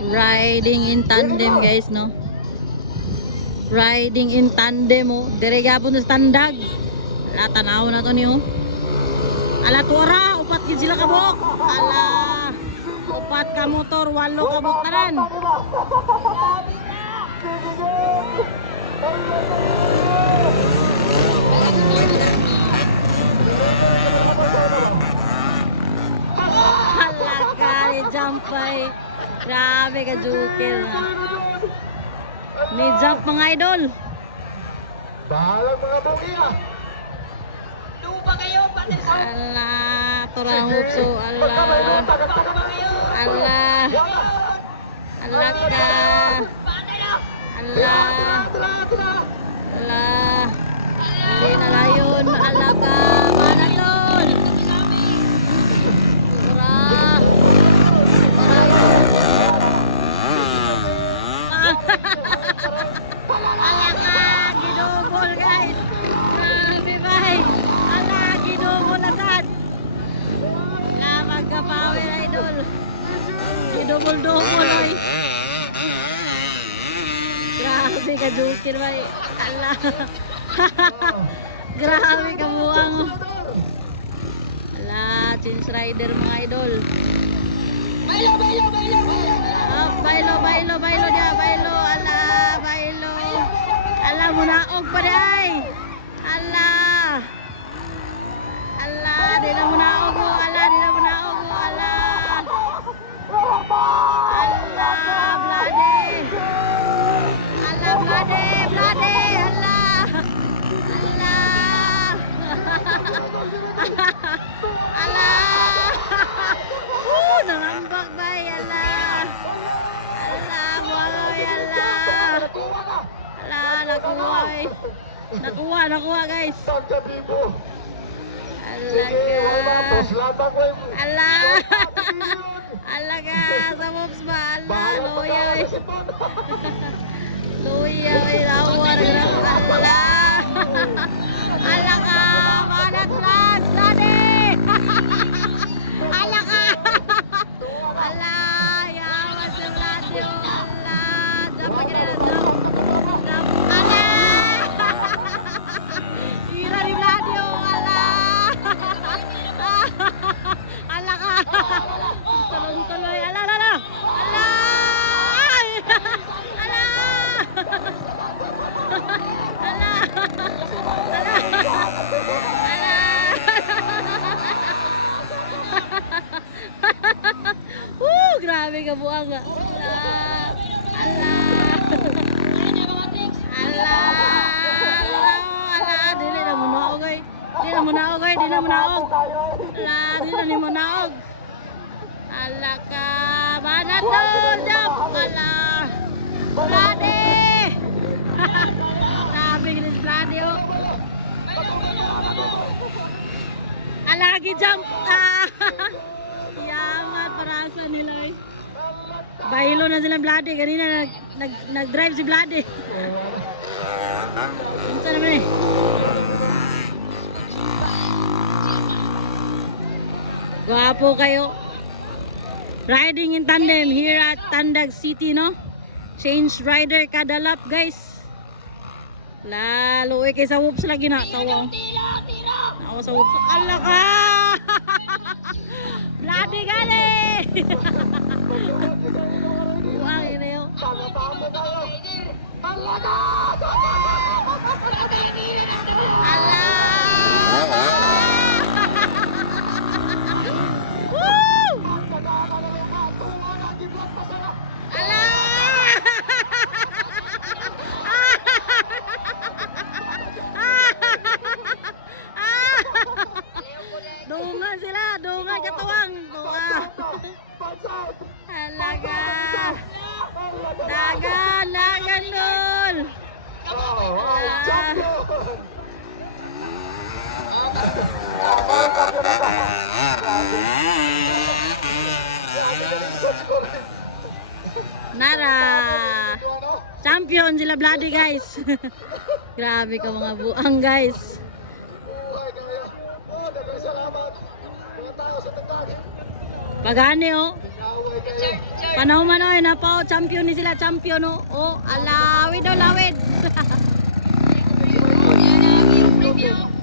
Riding in tandem guys, no? Riding in tandem, oh. Dire gapon sa tandag. Ala, tanaw na to niyo. Ala, tuwara, upat gid sila kabok. Ala, upat ka motor, walo kabok tanan. Hala ka, ni-jump ay. Grabe ka, joker na. Ni-jump mga idol. Bahalang mga bungi ah. Lupa kayo, patil sa Ala, turang hupso. Ala. Ala. Ala ka. Ala. Ala. Hindi na layon. Ala ka. Mana doon? Tura. Ala ka. Ginubol guys. Grabe bay. Ala, ginubol agad. Ala, magkapower idol. Ginubol-dubol ay. Grabe ka joker bay. Ala. Grabe ka buwang. Ala, change rider mga idol. Bailo, bailo, bailo, bailo. Oh, bailo, bailo, bailo dia, bailo. Ala, bailo. Ala, munaog pa di ay. Ala. Ala, di na munaog mo. Ala, di na munaog mo. Ala. Ala, blade. Ala, blade, blade. Ala. Ala. Ala. Nangambak bay. Ala. Ala, buhay. Ala. Ala, nakuha eh. Nakuha guys. Pagkabibo. Ala ka. Tapos latang ko yung... Ala. Ala ka. Sa moves ba? Ala, loya eh. Loya eh. Lawa na. Ala. Ala ka. Manat lang. Lade. Ala ka. Ala. Yaman sa radio. Ala. Dapat ka na jump. Ala. Ira ni radio. Ala. Ala ka. Tuloy-tuloy. Ala, ala, ala. Ala. Ala. Ala. Ala. Grabe ka buang nga. Ala. Ala. Ala. Dili na munaog ay. Di na munaog ay. Di na munaog. Ala. Di na ni munaog. Ala ka. Banat doon. Jump. Ala. Blade. Sabi ginis blade oh. Ala lagi jump. Yaman parasa nila eh. Bahilo na sila Blade. Kanina nag-drive si Blade. Ano naman eh. Gwapo kayo. Riding in tandem here at Tandag City, no? Change rider kada lap, guys. Lalo eh kaysa whoops lagi na tawang. Ako sa whoops. Ala ka! Blade gani! Buang ini yun. Ala! Woo! Ala! Dungan sila, dungan katawang. Dungan. Halaga. Dagan, dagan dul. Nara. Champion sila Blade, guys. Grabe ka mga buang, guys. Pagani oh. Panahon man oy na pa champion ni sila, champion no. Oh, alawid oh, lawid. Yan ang preview.